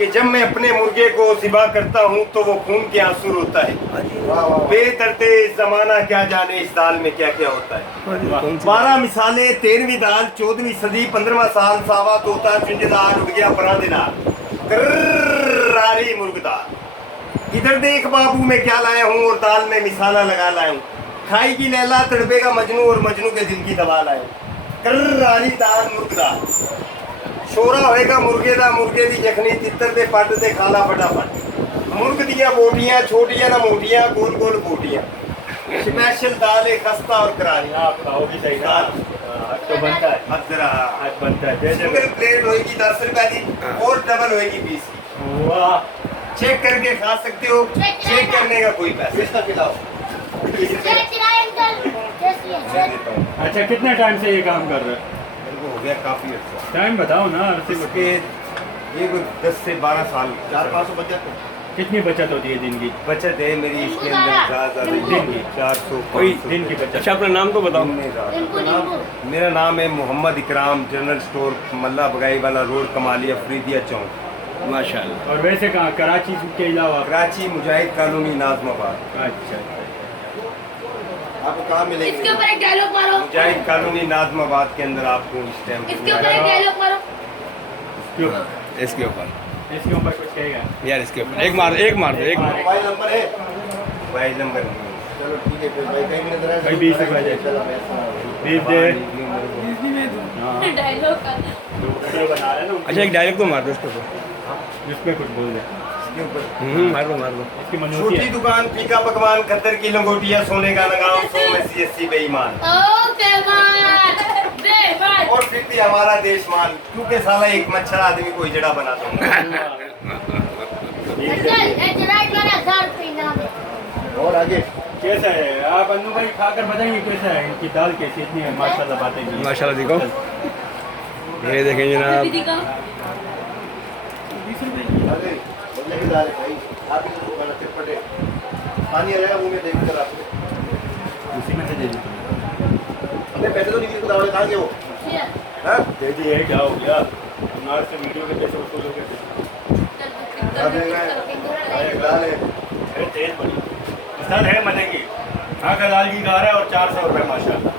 कि जब मैं अपने मुर्गे को ज़िबा करता हूँ तो वो खून के आंसू रोता है। बेदर्दे जमाना क्या जाने इस दाल में क्या क्या होता है। 12 मिसालें 13वीं दाल 14वीं सदी 15वां साल सावा तोता चुंझदार उड़ गया परांदेदार कर्रारी मुर्गदार। इधर देख बाबू मैं क्या लाया हूँ और दाल में मिसाला लगा लाया हूँ। खाएगी लैला तड़पेगा मजनू और मजनू के दिल की दवा लाया हूँ। कर्रारी दाल मुर्गदार शोरा होएगा मुर्गे दा मुर्गे दी जखनी तितर दे पट दे खाला फटाफट। मुर्ग दियां बोटियां छोटियां ना मोटियां गोल गोल बोटियां। स्पेशल दाल है खस्ता और करारी। आप खाओगी सही ना? आज तो बनता है, आज बनता है। सिंगल प्लेट होएगी 10 रुपए की और डबल होएगी 20 की। वाह, चेक करके खा सकते हो, चेक करने का कोई पैसा इसका खिलाओ। अच्छा कितने टाइम से ये काम कर रहे हो? हो गया काफी अच्छा टाइम बताओ ना। इसके ये 10 से 12 साल 400-500 बचत कितनी बचत होती है दिन की? बचत है मेरी इसके अंदर ज़्यादा दिन की 400 कोई दिन की बचत। अच्छा अपना नाम तो बताओ। मेरा नाम है मोहम्मद इकराम, जनरल स्टोर मल्ला बगाई वाला रोड कमालिया फरीदिया चौक। माशाल्लाह। और वैसे कहाँ कराची के अलावा? कराची मुजाहिद कॉलोनी नाजमाबाद। अच्छा आपको कहाँ मिलेंगे? इसके ऊपर एक डायलॉग मारो। मुजाहिद कॉलोनी नाजमाबाद के अंदर आपको इस टाइम इसके ऊपर एक डायलॉग मारो। क्यों? इसके ऊपर इसके ऊपर कुछ कहेगा? यार इसके ऊपर एक मार एक मार दो एक मार। मोबाइल नंबर है? मोबाइल नंबर नहीं। चलो ठीक है फिर भाई कहीं भी नजर आए भाई 20 रुपए दे। चलो 20 दे। हाँ। डायलॉग का वीडियो बना रहे हैं ना। अच्छा एक डायलॉग तो मार दो इसके ऊपर। जिस पे कुछ बोल दे। इसके ऊपर मार दो मार दो। इसकी मनोती छोटी है। दुकान फीका पकवान खतर की लंगोटियां सोने का लगाओ 100 में से 80 बेईमान। ओके मान और फिर भी हमारा देश मान क्योंकि साला एक मच्छर आदमी को जड़ा बना दो। और आगे कैसा है आप अन्नू भाई खाकर बताएंगे कैसा है? इनकी दाल कैसी इतनी है माशाल्लाह बातें की। माशाल्लाह दिखाओ। ये देखें जनाब। अरे बोलने की दाल है भाई आप ही तो दुकान चटपटे पानी आ जाएगा मुंह में देख कर आपको उसी में से दे दी अपने पैसे तो निकल के दावले कहाँ गए वो? हाँ दे दिए। क्या हो गया? नार से वीडियो के पैसे वसूलोगे? दाल है अरे तेज बड़ी पसंद है मजे की। हाँ का दाल की कार है और 400 रुपये माशाल्लाह।